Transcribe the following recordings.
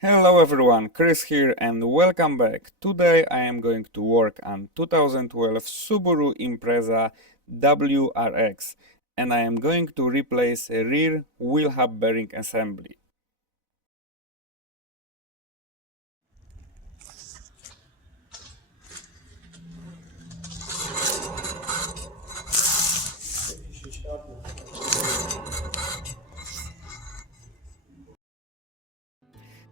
Hello everyone, Chris here and welcome back. Today I am going to work on 2012 Subaru Impreza WRX and I am going to replace a rear wheel hub bearing assembly.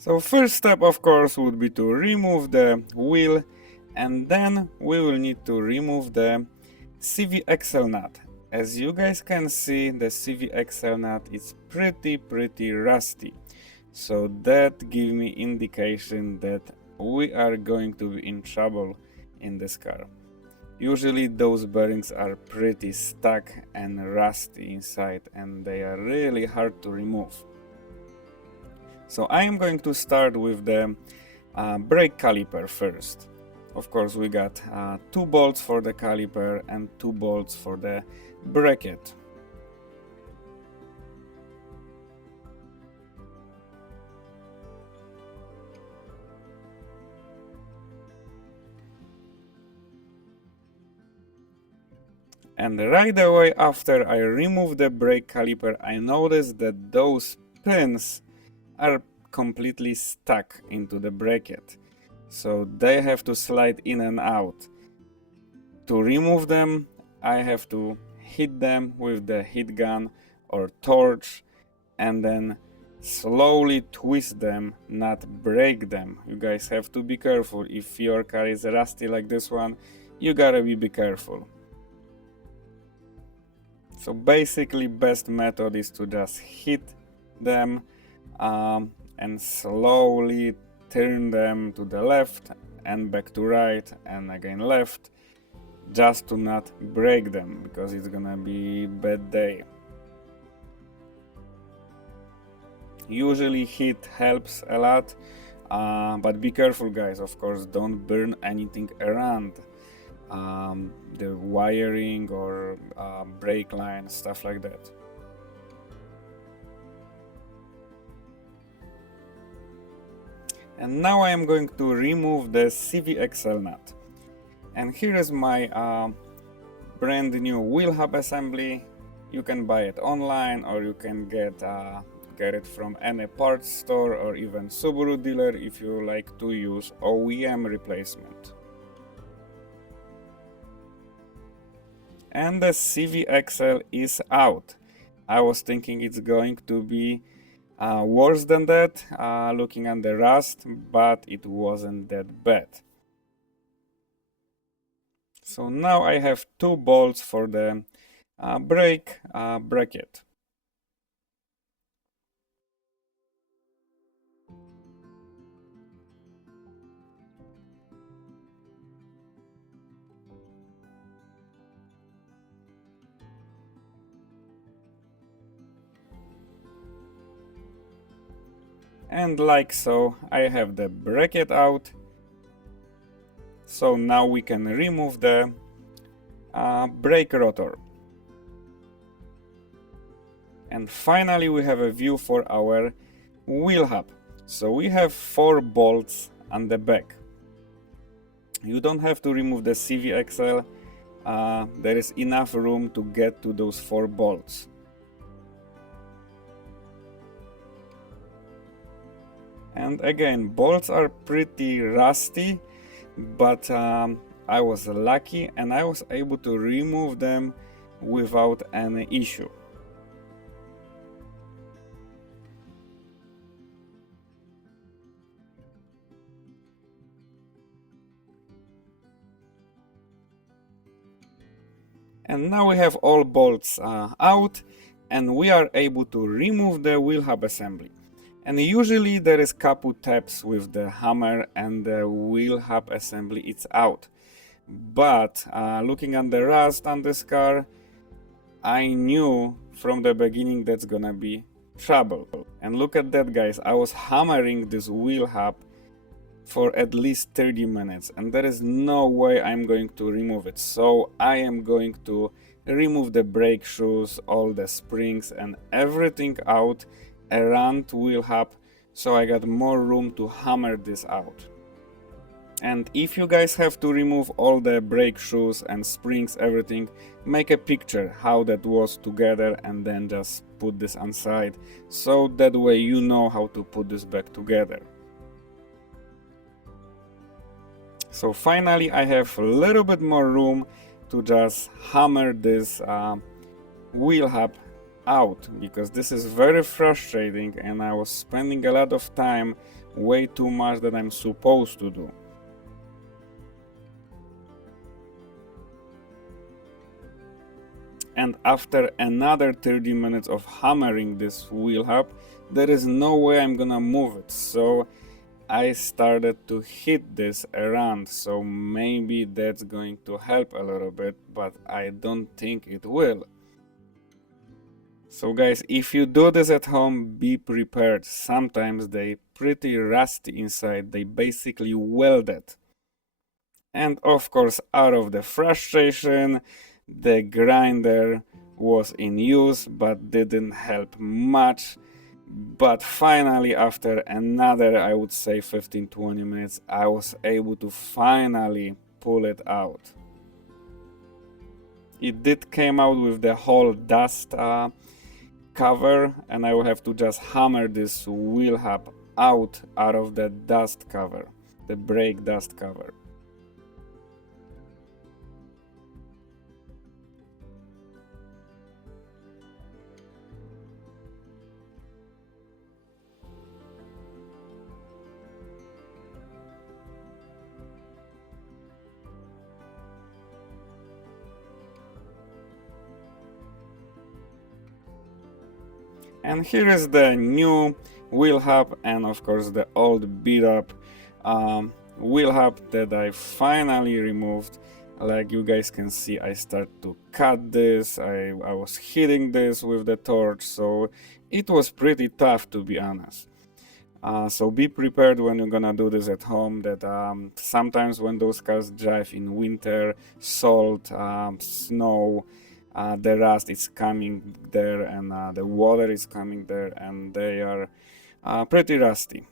So first step of course would be to remove the wheel and then we will need to remove the CV axle nut. As you guys can see, the CV axle nut is pretty rusty. So that gives me indication that we are going to be in trouble in this car. Usually those bearings are pretty stuck and rusty inside and they are really hard to remove. So I am going to start with the brake caliper first. Of course we got 2 bolts for the caliper and 2 bolts for the bracket. And right away after I remove the brake caliper, I noticed that those pins are completely stuck into the bracket. So they have to slide in and out. To remove them, I have to hit them with the heat gun or torch and then slowly twist them, not break them. You guys have to be careful. If your car is rusty like this one, you gotta be careful. So basically best method is to just hit them and slowly turn them to the left and back to right and again left, just to not break them because it's gonna be bad day. Usually heat helps a lot, but be careful guys, of course don't burn anything around the wiring or brake line, stuff like that. And now I am going to remove the CV axle nut. And here is my brand new wheel hub assembly. You can buy it online or you can get it from any parts store or even Subaru dealer if you like to use OEM replacement. And the CV axle is out. I was thinking it's going to be worse than that, looking at the rust, but it wasn't that bad. So now I have 2 bolts for the brake bracket. And like so, I have the bracket out. So now we can remove the brake rotor. And finally we have a view for our wheel hub. So we have 4 bolts on the back. You don't have to remove the CV axle. There is enough room to get to those 4 bolts. And again, bolts are pretty rusty, but I was lucky and I was able to remove them without any issue. And now we have all bolts out and we are able to remove the wheel hub assembly. And usually there is couple taps with the hammer and the wheel hub assembly is out. But looking at the rust on this car, I knew from the beginning that's gonna be trouble. And look at that guys, I was hammering this wheel hub for at least 30 minutes and there is no way I'm going to remove it. So I am going to remove the brake shoes, all the springs and everything out around wheel hub so I got more room to hammer this out. And if you guys have to remove all the brake shoes and springs, everything, make a picture how that was together and then just put this on side, so that way you know how to put this back together. So finally I have a little bit more room to just hammer this wheel hub out, because this is very frustrating and I was spending a lot of time, way too much that I'm supposed to do. And after another 30 minutes of hammering this wheel hub, there is no way I'm gonna move it, so I started to hit this around, so maybe that's going to help a little bit, but I don't think it will. So guys, if you do this at home, be prepared. Sometimes they pretty rusty inside, they basically welded. And of course, out of the frustration, the grinder was in use but didn't help much. But finally, after another, I would say 15-20 minutes, I was able to finally pull it out. It did came out with the whole dust cover, and I will have to just hammer this wheel hub out of the dust cover, the brake dust cover. And here is the new wheel hub, and of course the old beat up wheel hub that I finally removed. Like you guys can see, I start to cut this, I was hitting this with the torch, so it was pretty tough, to be honest. So be prepared when you're gonna do this at home, that sometimes when those cars drive in winter, salt, snow, the rust is coming there, and the water is coming there, and they are pretty rusty.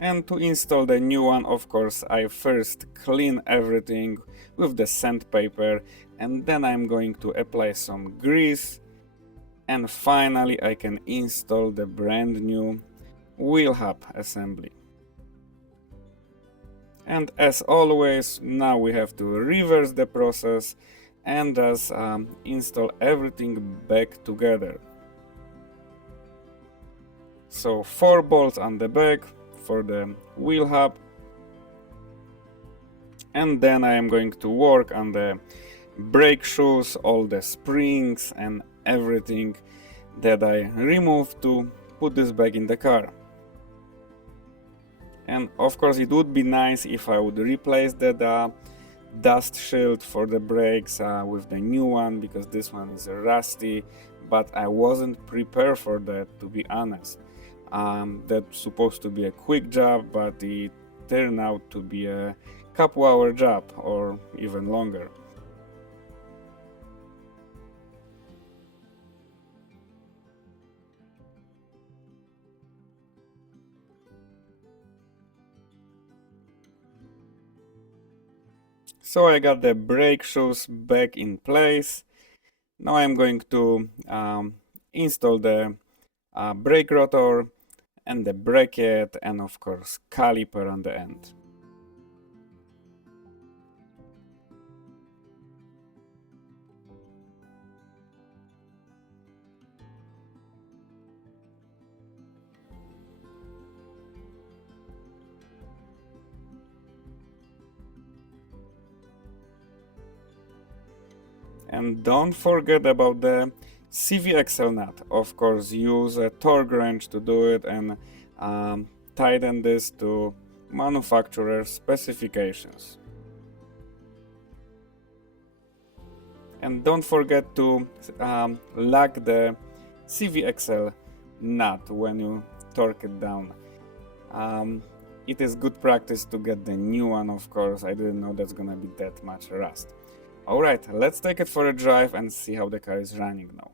And to install the new one, of course, I first clean everything with the sandpaper, and then I'm going to apply some grease, and finally I can install the brand new wheel hub assembly. And as always, now we have to reverse the process and just install everything back together. So 4 bolts on the back for the wheel hub, and then I am going to work on the brake shoes, all the springs and everything that I removed to put this back in the car. And of course it would be nice if I would replace the dust shield for the brakes with the new one, because this one is rusty, but I wasn't prepared for that, to be honest. That's supposed to be a quick job, but it turned out to be a couple-hour job or even longer. So I got the brake shoes back in place. Now I'm going to install the brake rotor and the bracket, and of course caliper on the end. And don't forget about the CV axle nut. Of course, use a torque wrench to do it, and tighten this to manufacturer specifications. And don't forget to lock the CV axle nut when you torque it down. It is good practice to get the new one, of course. I didn't know that's gonna be that much rust. Alright, let's take it for a drive and see how the car is running now.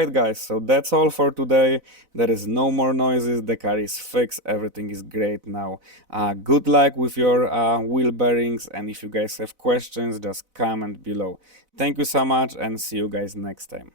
Alright guys, so that's all for today. There is no more noises, the car is fixed, everything is great now. Good luck with your wheel bearings, and if you guys have questions, just comment below. Thank you so much and see you guys next time.